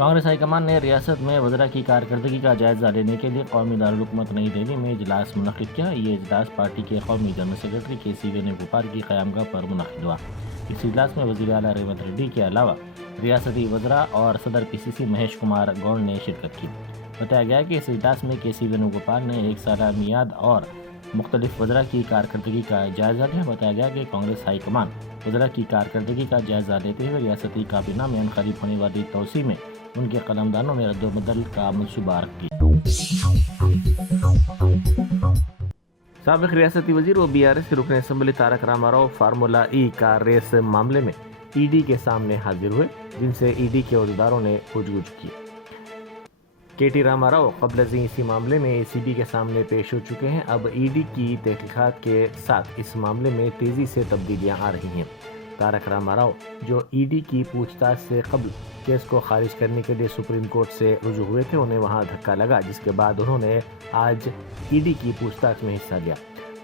Congress high command ने रियासत में वज़रा की कारकर्दगी का जायज़ा लेने के लिए कौमी दारुल-हुकूमत नई दिल्ली में इजलास मुनक़िद किया। ये इजलास पार्टी के कौमी जनरल सेक्रेटरी KC वेणुगोपाल की क़यामगाह पर मुनक़िद हुआ। इस इजलास में वज़ीर आला रेवंत रेड्डी के अलावा रियासती वज़रा और सदर PCC महेश कुमार गौड़ ने शिरकत की। बताया गया कि इस इजलास में KC वेणुगोपाल ने एक साला मियाद और मुख्तलिफ वज़रा की कारकर्दगी का जायज़ा लिया। बताया गया कि कांग्रेस हाईकमान वज़रा की कारकर्दगी का जायज़ा लेते हुए रियासती काबीना में अनक़रीब होने वाली तोसी में उनके कलमदानों में रद्द-ओ-बदल का मंसूबा रखी। साबिक़ रियासती वज़ीर व BRS के रुकन असम्बली तारक रामाराव फार्मूला ई कार रेस मामले में ED के सामने हाजिर हुए, जिनसे ED के अहदेदारों ने पूछगछ की। KT रामाराव क़ब्ल इसी मामले में ACB के सामने पेश हो चुके हैं। अब ED की तहक़ीक़ात के साथ इस मामले में तेज़ी से तब्दीलियाँ आ रही हैं। तारक रामाराव, जो ED की पूछताछ से कबल केस को खारिज करने के लिए सुप्रीम कोर्ट से रुजू हुए थे, उन्हें वहां धक्का लगा, जिसके बाद उन्होंने आज ED की पूछताछ में हिस्सा लिया।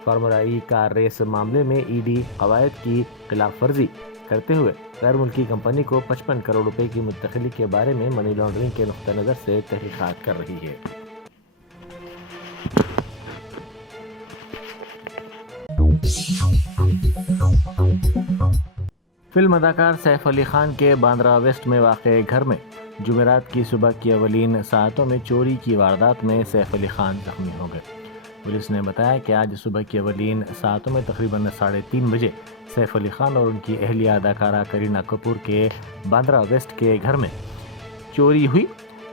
फार्मूला ई कार रेस मामले में ED कवायद की खिलाफ वर्जी करते हुए गैर मुल्की कंपनी को 55 करोड़ रुपए की मुंतकिली के बारे में मनी लॉन्ड्रिंग के नुक्ता नज़र से तहक़ीक़ात कर रही है। फिल्म अदाकार सैफ अली खान के बांद्रा वेस्ट में वाक़े घर में जुमेरात की सुबह की अवलीन सातों में चोरी की वारदात में सैफ अली खान जख्मी हो गए। पुलिस ने बताया कि आज सुबह की अवलीन सातों में तकरीबन 3:30 बजे सैफ अली खान और उनकी अहलिया अदाकारा करीना कपूर के बांद्रा वेस्ट के घर में चोरी हुई।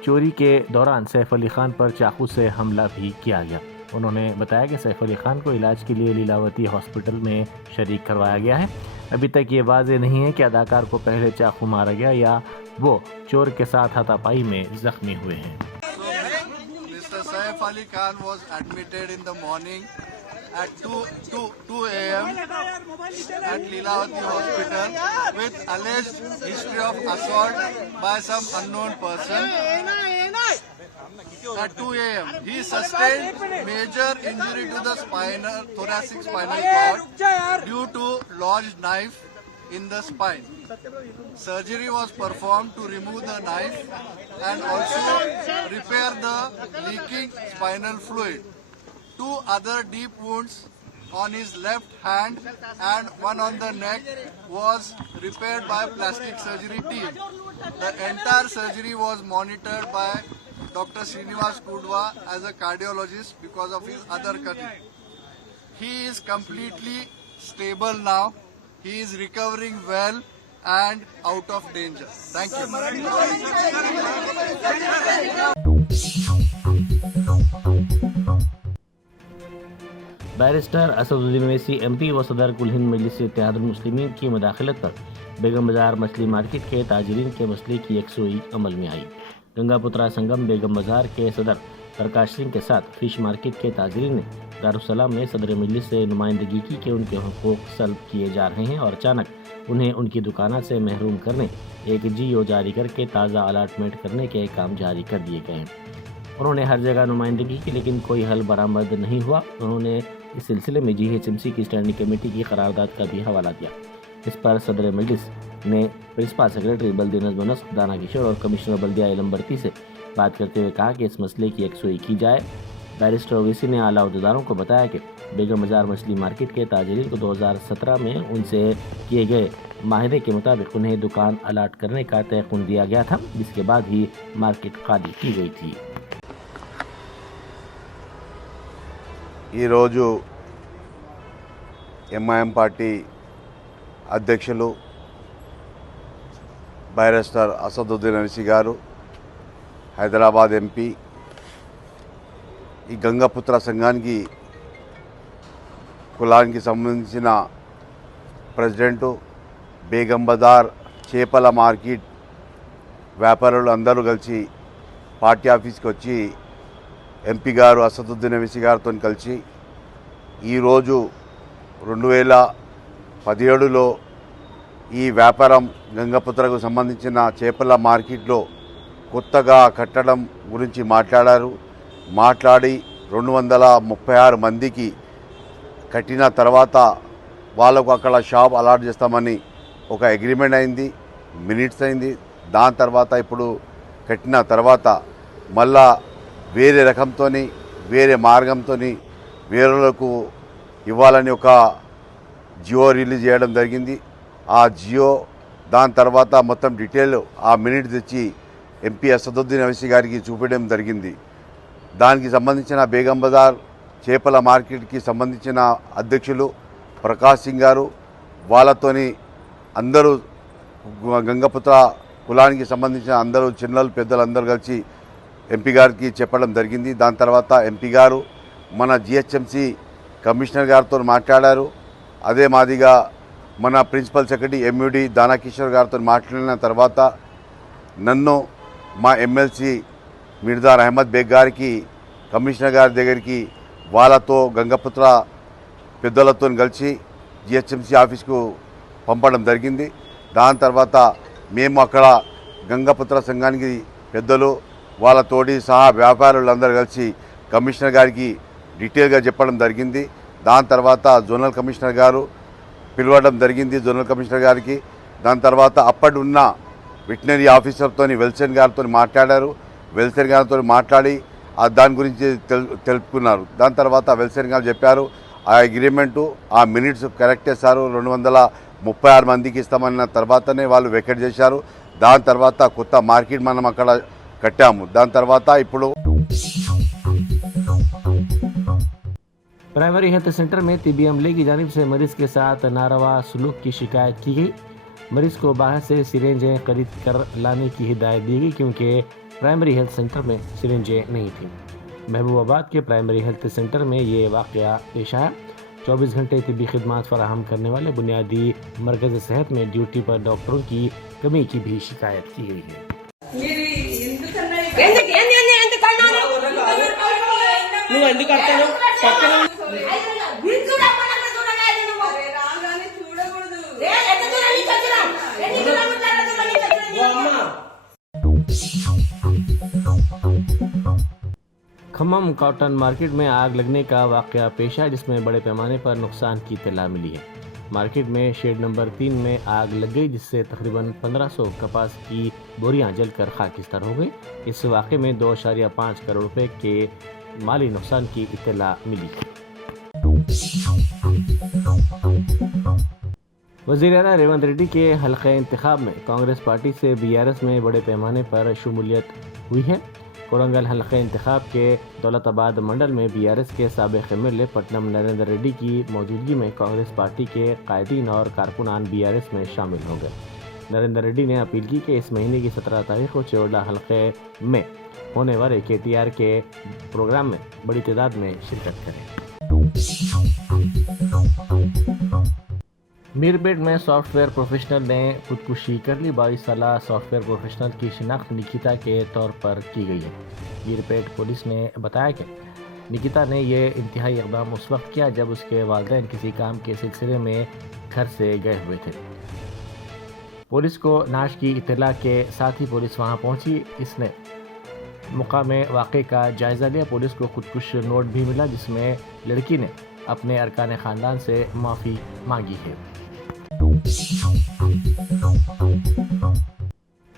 चोरी के दौरान सैफ अली खान पर चाकू से हमला भी किया गया। उन्होंने बताया कि सैफ अली खान को इलाज के लिए लीलावती हॉस्पिटल में शरीक करवाया गया है। अभी तक ये वाज़ेह नहीं है कि अदाकार को पहले चाकू मारा गया या वो चोर के साथ हाथापाई में जख्मी हुए हैं। Mr. Saif Ali Khan was admitted in the morning at 2 a.m. at Leelavati Hospital with alleged history of assault by some unknown person. At 2 a.m. he sustained major injury to the thoracic spinal cord due to lodged knife in the spine. Surgery was performed to remove the knife and also repair the leaking spinal fluid. 2 other deep wounds on his left hand and one on the neck was repaired by plastic surgery team. The entire surgery was monitored by Dr. Srinivas Kudwa as a cardiologist because of his other condition. He is completely stable now. He is recovering well and out of danger. Thank you. Barrister Asaduddin Owaisi MP व सदर कुल हिंद मजलिस इत्तेहादुल मुस्लिमीन की मुदाखलत पर बेगम बाजार मछली market के ताजरीन के मसले की यकसुई अमल में आई। गंगापुत्रा संगम बेगम बाजार के सदर प्रकाश सिंह के साथ फिश मार्केट के ताजरीन ने दारुस्सलाम में सदर मजलिस से नुमाइंदगी की कि उनके हुकूक सल्ब किए जा रहे हैं और अचानक उन्हें उनकी दुकानात से महरूम करने एक GO जारी करके ताज़ा अलाटमेंट करने के काम जारी कर दिए गए हैं। उन्होंने हर जगह नुमाइंदगी की, लेकिन कोई हल बरामद नहीं हुआ। उन्होंने इस सिलसिले में GHMC की स्टैंडिंग कमेटी की करारदाद का भी हवाला दिया। इस पर सदर मजलिस ने प्रिंसिपल सेक्रेटरी बल्दी नज़्म नस्क दाना किशोर और कमिश्नर बल्दिया इलम बरती से बात करते हुए कहा कि इस मसले की यकसुई की जाए। बैरिस्टर ओवैसी ने आला अहदेदारों को बताया कि बेगम बाजार मछली मार्केट के ताजरीन को 2017 में उनसे किए गए माहिदे के मुताबिक उन्हें दुकान अलाट करने का तयक़ुन दिया गया था, जिसके बाद ही मार्केट खाली की गई थी। ఈ రోజు MIM పార్టీ అధ్యక్షులు बैरिस्टर असदुद्दीन ओवैसी గారు, హైదరాబాద్ MP, ఈ గంగపుత్ర సంఘానికి కులానికి సంబంధించిన ప్రెసిడెంటు, బేగం బజార్ చేపల మార్కెట్ వ్యాపారులు అందరూ కలిసి పార్టీ ఆఫీస్కి వచ్చి MP గారు అసదుద్దీన్ ఓవైసీ గారితో కలిసి ఈరోజు 2017లో ఈ వ్యాపారం గంగపుత్రకు సంబంధించిన చేపల మార్కెట్లో కొత్తగా కట్టడం గురించి మాట్లాడారు. మాట్లాడి 236 మందికి కట్టిన తర్వాత వాళ్ళకు అక్కడ షాప్ అలాట్ చేస్తామని ఒక అగ్రిమెంట్ అయింది, మినిట్స్ అయింది. దాని తర్వాత ఇప్పుడు కట్టిన తర్వాత మళ్ళా వేరే రకంతో వేరే మార్గంతో వేరేలకు ఇవ్వాలని ఒక జియో రిలీజ్ చేయడం జరిగింది. ఆ జియో దాని తర్వాత మొత్తం డీటెయిల్ ఆ మినిట్ తెచ్చి ఎంపీ అసదుద్దీన్ అవైసీ గారికి చూపించడం జరిగింది. దానికి సంబంధించిన బేగం బజార్ చేపల మార్కెట్కి సంబంధించిన అధ్యక్షులు ప్రకాష్ సింగ్ గారు వాళ్ళతోని అందరూ గంగపుత్ర కులానికి సంబంధించిన అందరూ చిన్నలు పెద్దలు అందరూ కలిసి ఎంపీ గారికి చెప్పడం జరిగింది. దాని తర్వాత ఎంపీ గారు మన జిహెచ్ఎంసీ కమిషనర్ గారితో మాట్లాడారు. అదే మాదిగా మన ప్రిన్సిపల్ సెక్రటరీ ఎంయూడి దానాకిషోర్ గారితో మాట్లాడిన తర్వాత నన్ను మా ఎమ్మెల్సీ మిర్దార్ అహ్మద్ బేగ్ గారికి కమిషనర్ గారి దగ్గరికి వాళ్ళతో గంగపుత్ర పెద్దలతో కలిసి జిహెచ్ఎంసీ ఆఫీస్కు పంపడం జరిగింది. దాని తర్వాత మేము అక్కడ గంగపుత్ర సంఘానికి పెద్దలు వాళ్ళతోటి సహా వ్యాపారులందరూ కలిసి కమిషనర్ గారికి డీటెయిల్గా చెప్పడం జరిగింది. దాని తర్వాత జోనల్ కమిషనర్ గారు పిలవడం జరిగింది జోనల్ కమిషనర్ గారికి. దాని తర్వాత అప్పటి ఉన్న వెటనరీ ఆఫీసర్తో వెల్సన్ గారితో మాట్లాడారు. వెల్సన్ గారితో మాట్లాడి దాని గురించి తెలుపుకున్నారు. దాని తర్వాత వెల్సన్ గారు చెప్పారు ఆ అగ్రిమెంటు ఆ మినిట్స్ కరెక్టే సార్ 236 మందికి ఇస్తామన్న తర్వాతనే వాళ్ళు వెకెట్ చేశారు. దాని తర్వాత కొత్త మార్కెట్ మనం అక్కడ కట్టాము. దాని తర్వాత ఇప్పుడు प्राइमरी हेल्थ सेंटर में तिब्बी अमले की जानिब से मरीज के साथ नारवा सलूक की शिकायत की गई. मरीज को बाहर से सिरेंजें खरीद कर लाने की हिदायत दी गई क्योंकि प्राइमरी हेल्थ सेंटर में सिरेंजें नहीं थी. महबूबाबाद के प्राइमरी हेल्थ सेंटर में ये वाक़या पेश आया. 24 घंटे तिब्बी खिदमात फराहम करने वाले बुनियादी मरकज़ सेहत में ड्यूटी पर डॉक्टरों की कमी की भी शिकायत की गई है. నువ్వు ఎందుకు అర్థం పక్కన खम्मम कॉटन मार्केट में आग लगने का वाक़या पेश आया जिसमें बड़े पैमाने पर नुकसान की इत्तला मिली है. मार्केट में शेड नंबर 3 में आग लग गई जिससे तकरीबन 1500 कपास की बोरियां जलकर खाकिस्तान हो गई. इस वाक़े में 2.5 करोड़ रुपए के माली नुकसान की इत्तला मिली. वज़ीर आला रेवंत रेड्डी के हल्क़े इंतखाब में कांग्रेस पार्टी से बीआरएस में बड़े पैमाने पर शमूलियत हुई है. कोरंगल हल्क़े इंतखाब के दौलताबाद मंडल में बीआरएस के साबिक़ एमएलए पट्टनम नरेंद्र रेड्डी की मौजूदगी में कांग्रेस पार्टी के कायदीन और कारकुनान बीआरएस में शामिल हो गए. नरेंद्र रेड्डी ने अपील की कि इस महीने की 17 तारीख को चेवड़ा हल्क़े में होने वाले केटीआर के प्रोग्राम में बड़ी तादाद में शिरकत करें. मीरपेट में सॉफ्टवेयर प्रोफेशनल ने खुदकुशी कर ली. 22 साल सॉफ्टवेयर प्रोफेशनल की शिनाख्त निकिता के तौर पर की गई है. मीरपेट पुलिस ने बताया कि निकिता ने यह इंतहाई इक़दाम उस वक्त किया जब उसके वालिदैन किसी काम के सिलसिले में घर से गए हुए थे. पुलिस को नाश की इत्तला के साथ ही पुलिस वहां पहुंची. इसने मुकाम वाक़े का जायज़ा लिया. पुलिस को खुदकुश नोट भी मिला जिसमें लड़की ने अपने अरकान ख़ानदान से माफ़ी मांगी है.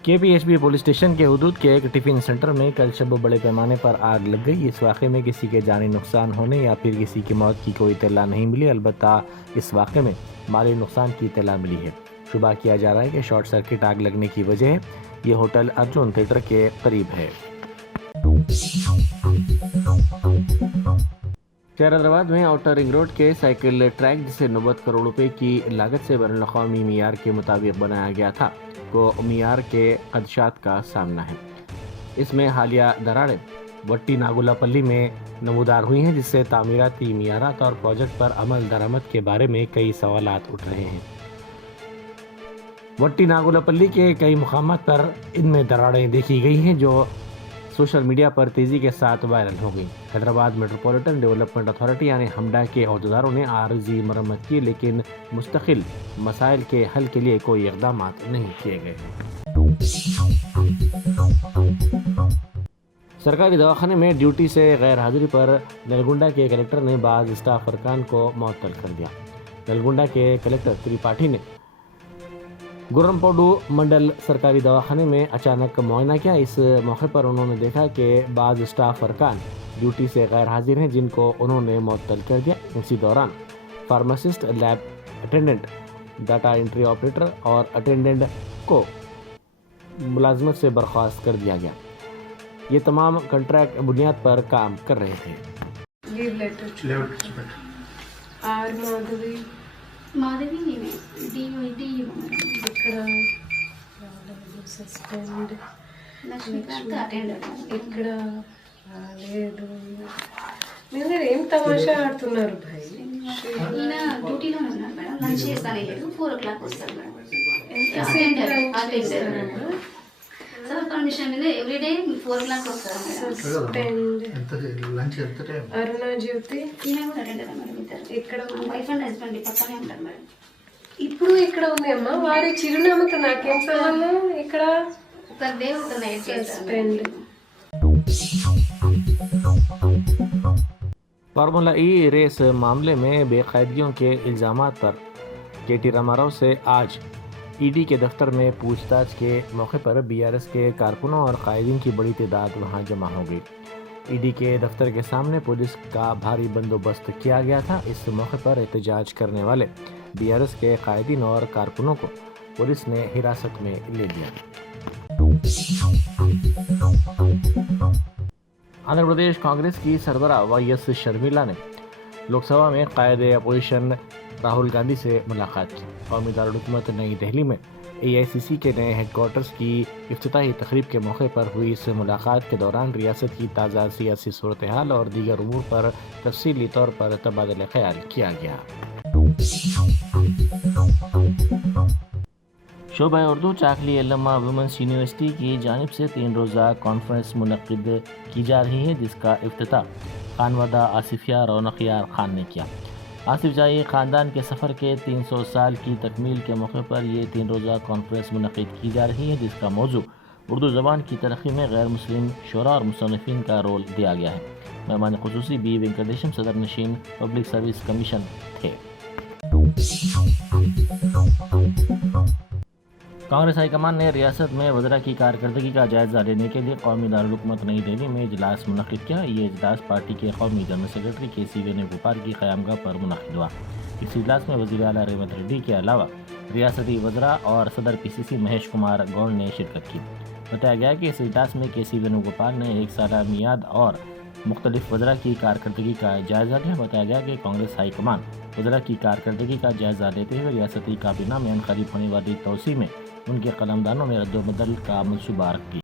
केपीएचबी पुलिस स्टेशन के हुदूद के एक टिफ़िन सेंटर में कल शब बड़े पैमाने पर आग लग गई. इस वाक़े में किसी के जानी नुकसान होने या फिर किसी की मौत की कोई इत्तला नहीं मिली. अलबत्ता इस वाक़े में माली नुकसान की इत्तला मिली है. शुबा किया जा रहा है कि शॉर्ट सर्किट आग लगने की वजह ये होटल अर्जुन थिएटर के करीब है. शहर हैदराबाद में आउटर रिंग रोड के साइकिल ट्रैक जिसे 90 करोड़ रुपए की लागत से बैनुल-अक़वामी मियार के मुताबिक बनाया गया था को मियार के खदशात का सामना है. इसमें हालिया दरारें वट्टी नागुलापल्ली में नमूदार हुई हैं जिससे तामीराती मियारात और प्रोजेक्ट पर अमल दरामद के बारे में कई सवालात उठ रहे हैं. वट्टी नागुलापल्ली के कई मुकामात पर इनमें दरारें देखी गई हैं जो सोशल मीडिया पर तेज़ी के साथ वायरल हो गई. हैदराबाद मेट्रोपॉलिटन डेवलपमेंट अथॉरिटी यानी हमडा के अहदेदारों ने आर्जी मरम्मत की लेकिन मुस्तकिल मसाइल के हल के लिए कोई इक़दाम नहीं किए गए हैं. सरकारी दवाखाने में ड्यूटी से गैर हाजिरी पर नलगुंडा के कलेक्टर ने बाज़ स्टाफ अरकान को मुअत्तल कर दिया. नलगुंडा के कलेक्टर त्रिपाठी ने गुर्रमपोडू मंडल सरकारी दवाखाने में अचानक मुआयना किया। इस मौके पर उन्होंने देखा कि बाज़ स्टाफ अरकान ड्यूटी से गैर हाजिर हैं, जिनको उन्होंने मुअत्तल कर दिया। इसी दौरान pharmacist, lab attendant, data entry operator और अटेंडेंट को मुलाजमत से बर्खास्त कर दिया गया। ये तमाम कॉन्ट्रैक्ट बुनियाद पर काम कर रहे थे। लीव लेटर आर మాధవి నేనే డిఓటి ఇక్కడ సస్పెండ్ లక్ష్మీకాంత్ అటెండర్ ఇక్కడ లేదు. మీరు ఏం తమాషా ఆడుతున్నారు భాయ్? ఈయన డ్యూటీలో ఉన్నాడు మేడం. లంచ్ చేస్తానే లేదు. 4 o'clock వస్తాడు మేడం. అటెండర్ సార్ కండిషన్ మీద ఎవ్రీడే 4 o'clock వస్తారు మేడం. సస్పెండ్ లంచ్ ఎంత టైం? అరుణ జ్యోతి ఈయన కూడా అటెండర్ మేడం. ఇద్దరు ఇక్కడ వైఫ్ అండ్ హస్బెండ్ పక్కనే ఉంటారు మేడం. ఇప్పుడు ఇక్కడ ఉంది అమ్మా. వారి చిరునామాతో నాకేం సంబంధం? ఇక్కడ ఒక డే ఒక నైట్ చేస్తారు. సస్పెండ్ फार्मूला ई रेस मामले में बेकायदगियों के इल्ज़ामात पर केटी रामाराव से आज ईडी के दफ्तर में पूछताछ के मौके पर बीआरएस के कारकुनों और कायदीन की बड़ी तादाद वहां जमा हो गई। ईडी के दफ्तर के सामने पुलिस का भारी बंदोबस्त किया गया था। इस मौके पर एहतजाज करने वाले बीआरएस के कायदीन और कारकुनों को पुलिस ने हिरासत में ले लिया। आंध्र प्रदेश कांग्रेस की सरबराह वाईएस शर्मिला ने लोकसभा में कायद अपोजिशन राहुल गांधी से मुलाकात की। कौमी दारुल-ए-हुकूमत नई दिल्ली में एआईसीसी के नए हेडक्वार्टर्स की इफ्तिताही तकरीब के मौके पर हुई इस मुलाकात के दौरान रियासत की ताज़ा सियासी सूरत हाल और दीगर उमूर पर तफसीली तौर पर तबादला ख्याल किया गया। शोबा उर्दू चाकली अल्लामा वुमेंस यूनिवर्सिटी की जानिब से 3 रोज़ा कॉन्फ्रेंस मुनक़िद की जा रही है, जिसका इफ्तिताह खानवादा आसिफिया रौनक यार खान ने किया। आसिफ जाई ख़ानदान के सफ़र के 300 साल की तकमील के मौके पर ये 3 रोज़ा कॉन्फ्रेंस मुनक़िद की जा रही है, जिसका मौजू उर्दू ज़बान की तरक्की में गैर मुस्लिम शुरा और मुसन्निफ़ीन का रोल दिया गया है। मेहमान ख़ुसूसी बी वेंकटेशम सदर नशीन पब्लिक सर्विस कमीशन थे। कांग्रेस हाईकमान ने रियासत में वज़रा की कारकर्दगी का जायज़ा लेने के लिए कौमी दारुल-ए-हुकूमत नई दिल्ली में इजलास मुनक़िद किया। ये इजलास पार्टी के कौमी जनरल सेक्रेटरी के.सी. वेणुगोपाल की क़यामगाह पर मुनक़िद हुआ। इस इजलास में वज़ीर आला रेवंत रेड्डी के अलावा रियासती वज़रा और सदर पीसीसी महेश कुमार गौड़ ने शिरकत की। बताया गया कि इस इजलास में के.सी. वेणुगोपाल ने 1 साला मियाद और मुख्तलिफ वज़रा की कारकर्दगी का जायज़ा लिया। बताया गया कि कांग्रेस हाईकमान वज़रा की कारकर्दगी का जायज़ा लेते हुए रियासती काबीना में अनक़रीब होने वाली तोसी में उनके कलमदानों में रद्द-ओ-बदल का मंसूबा रखी।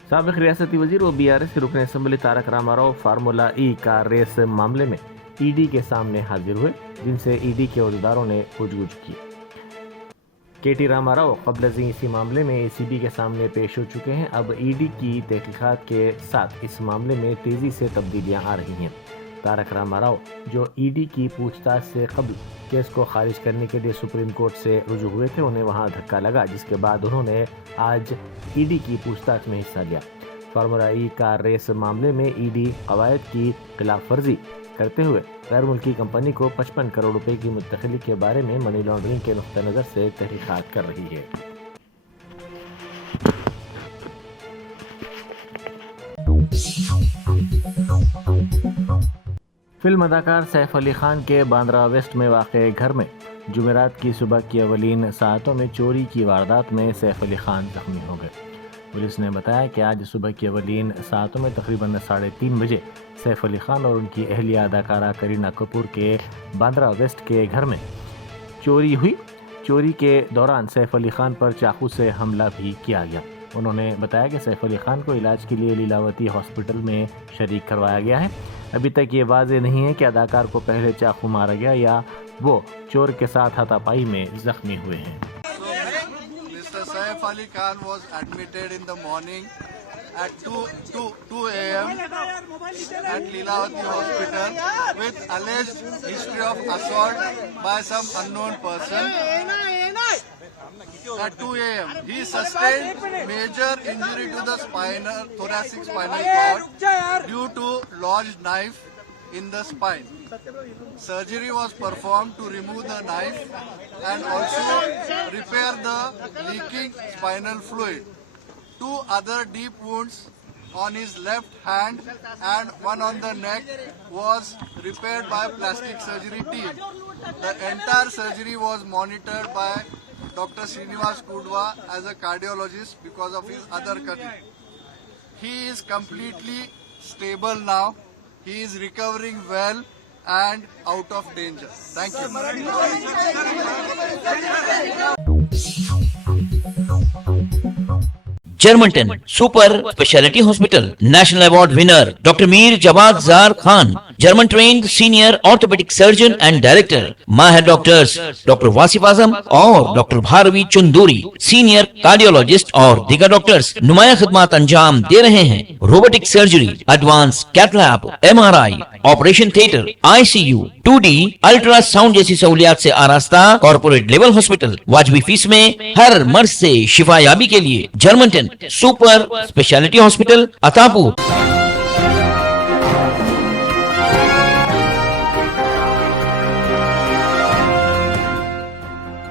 साबिक़ रियासती वज़ीर व बीआरएस के रुकन असम्बली तारक रामाराव फार्मूला ई का रेस मामले में ईडी के सामने हाजिर हुए, जिनसे ईडी के अहदेदारों ने पूछगछ की। केटी रामाराव क़ब्ल इसी मामले में एसीबी के सामने पेश हो चुके हैं। अब ईडी की तहक़ीक़ात के साथ इस मामले में तेज़ी से तब्दीलियाँ आ रही हैं। तारक रामाराव, जो ईडी की पूछताछ से कबल केस को खारिज करने के लिए सुप्रीम कोर्ट से रुजू हुए थे, उन्हें वहां धक्का लगा, जिसके बाद उन्होंने आज ईडी की पूछताछ में हिस्सा लिया। फार्मूला ई का रेस मामले में ईडी कवायद की खिलाफ वर्जी करते हुए गैर मुल्की कंपनी को 55 करोड़ रुपए की मुंतकिली के बारे में मनी लॉन्ड्रिंग के नुक्ता नज़र से तहक़ीक़ात कर रही है। फिल्म अदाकार सैफ अली खान के बांद्रा वेस्ट में वाक़े घर में जुमेरात की सुबह की अवलीन सातों में चोरी की वारदात में सैफ अली खान जख्मी हो गए। पुलिस ने बताया कि आज सुबह की अवलीन सातों में तकरीबन 3:30 बजे सैफ अली खान और उनकी अहलिया अदाकारा करीना कपूर के बांद्रा वेस्ट के घर में चोरी हुई। चोरी के दौरान सैफ अली खान पर चाकू से हमला भी किया गया। उन्होंने बताया कि सैफ अली खान को इलाज के लिए लीलावती हॉस्पिटल में शरीक करवाया गया है। अभी तक ये वाज़ेह नहीं है कि अदाकार को पहले चाकू मारा गया या वो चोर के साथ हाथापाई में जख्मी हुए हैं। Mr. Saif Ali Khan was admitted in the morning at 2 a.m. at Leelavati Hospital with alleged history of assault by some unknown person. At 2 a.m. he sustained major injury to the thoracic spinal cord due to lodged knife in the spine. Surgery was performed to remove the knife and also repair the leaking spinal fluid. 2 other deep wounds on his left hand and one on the neck was repaired by plastic surgery team. The entire surgery was monitored by Dr. Srinivas Kudwa as a cardiologist because of his other condition. He is completely stable now. He is recovering well and out of danger. Thank you. Germantown Super Speciality Hospital, National Award winner Dr. Mir Jawad Zar Khan, German trained senior orthopedic surgeon and director, Mahir doctors Dr. Wasif Azam और Dr. Bharvi Chunduri, senior cardiologist और दिगर doctors नुमाया खिदमत अंजाम दे रहे हैं. Robotic surgery, advance cath lab, MRI, operation theatre, ICU, 2D ultrasound जैसी सहूलियात से आरास्ता कॉर्पोरेट लेवल हॉस्पिटल. वाजबी फीस में हर मर्ज से शिफायाबी के लिए Germanten super speciality hospital, Attapur.